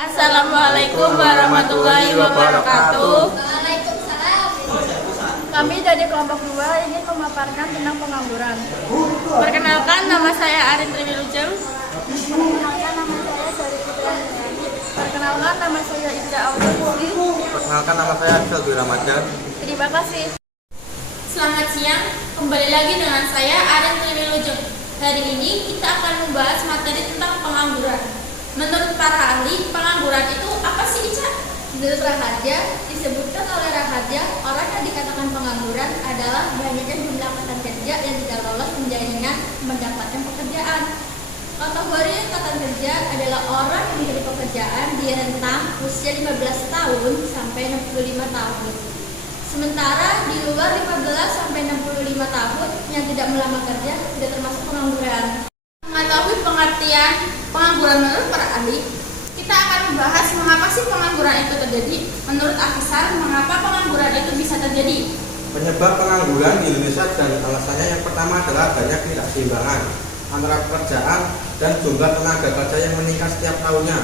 Assalamualaikum warahmatullahi wabarakatuh. Waalaikumsalam. Kami dari kelompok 2 ingin memaparkan tentang pengangguran. Perkenalkan, nama saya Arin Triwilujeng. Perkenalkan, nama saya Sari Putra. Perkenalkan, nama saya Ica Audisi. Perkenalkan, nama saya Selvi Ramadan. Terima kasih. Selamat siang, kembali lagi dengan saya Arin Triwilujeng. Hari ini kita akan membahas materi tentang pengangguran. Menurut para ahli, pengangguran itu apa sih, Ica? Menurut Raharja, disebutkan oleh Raharja, orang yang dikatakan pengangguran adalah banyaknya jumlah angkatan kerja yang tidak lolos penjaringan mendapatkan pekerjaan. Kategori angkatan kerja adalah orang yang mencari pekerjaan di rentang usia 15 tahun sampai 65 tahun. Sementara di luar 15 sampai 65 tahun yang tidak melamar kerja tidak termasuk pengangguran. Mengetahui pengertian pengangguran menurut para ahli, kita akan membahas mengapa sih pengangguran itu terjadi. Menurut Afisar, mengapa pengangguran itu bisa terjadi? Penyebab pengangguran di Indonesia dan alasannya yang pertama adalah banyak ketidakseimbangan antara pekerjaan dan jumlah tenaga kerja yang meningkat setiap tahunnya.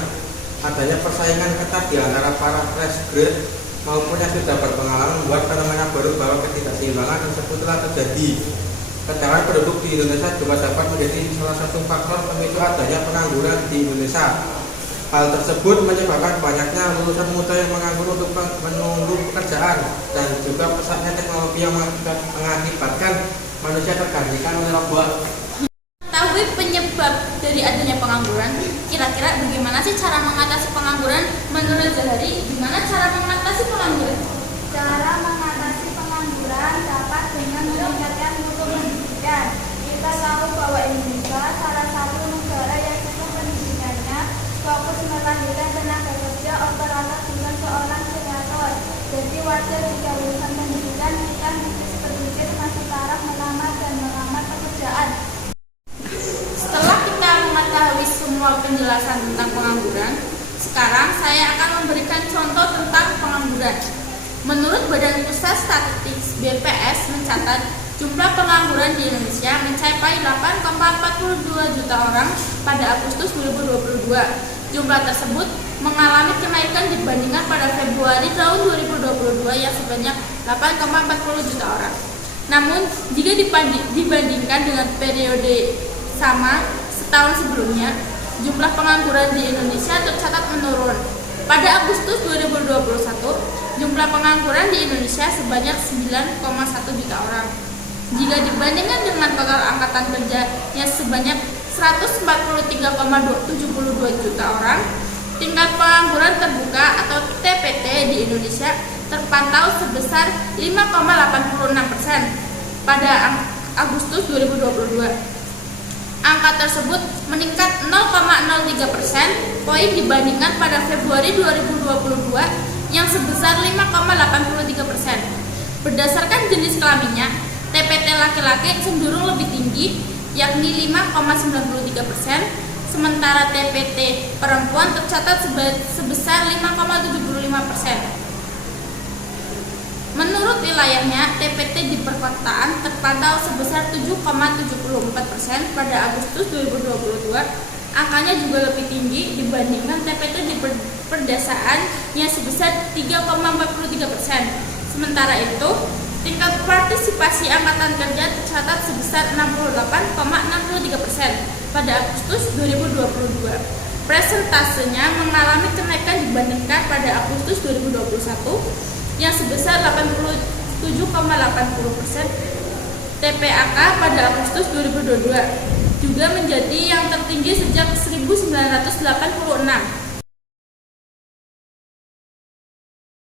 Adanya persaingan ketat di antara para fresh grade maupun yang sudah berpengalaman membuat fenomena baru bahwa ketidakseimbangan tersebut telah terjadi. Keterangan penduduk di Indonesia juga dapat menjadi salah satu faktor pemicu adanya pengangguran di Indonesia. Hal tersebut menyebabkan banyaknya lulusan muda yang menganggur untuk menunggu pekerjaan dan juga pesatnya teknologi yang mengakibatkan manusia tergantikan oleh robot. Mengetahui penyebab dari adanya pengangguran, kira-kira bagaimana sih cara mengatasi pengangguran? Menurut Zahari, gimana cara mengatasi pengangguran? Cara mengatasi pengangguran dapat dengan meningkatkan mutu pendidikan. Kita tahu bahwa Indonesia salah satu negara yang cukup pendidikannya fokus melahirkan tenaga kerja operator bukan seorang kreator. Jadi wajar jika lulusan pendidikan kita berpikir masih taraf melamar dan melamar pekerjaan. Setelah kita mengetahui semua penjelasan tentang pengangguran, sekarang saya akan memberikan contoh tentang pengangguran. Menurut Badan Pusat Statistik BPS mencatat jumlah pengangguran di Indonesia mencapai 8,42 juta orang pada Agustus 2022. Jumlah tersebut mengalami kenaikan dibandingkan pada Februari tahun 2022 yang sebanyak 8,40 juta orang. Namun, jika dibandingkan dengan periode sama setahun sebelumnya, jumlah pengangguran di Indonesia tercatat menurun. Pada Agustus 2021, jumlah pengangguran di Indonesia sebanyak 9,1 juta orang. Jika dibandingkan dengan total angkatan kerja yang sebanyak 143,72 juta orang, tingkat pengangguran terbuka atau TPT di Indonesia terpantau sebesar 5,86% pada Agustus 2022. Angka tersebut meningkat 0,03% poin dibandingkan pada Februari 2022 yang sebesar 5,83%. Berdasarkan jenis kelaminnya, TPT laki-laki cenderung lebih tinggi, yakni 5,93%, sementara TPT perempuan tercatat sebesar 5,75%. Menurut wilayahnya, TPT di perkotaan terpantau sebesar 7,74% pada Agustus 2022. Angkanya juga lebih tinggi dibandingkan TPT di perdesaan yang sebesar 3,43%. Sementara itu, tingkat partisipasi angkatan kerja tercatat sebesar 68,63% pada Agustus 2022. Presentasenya mengalami kenaikan dibandingkan pada Agustus 2021 yang sebesar 87,80%. TPAK pada Agustus 2022 juga menjadi yang tertinggi sejak 1986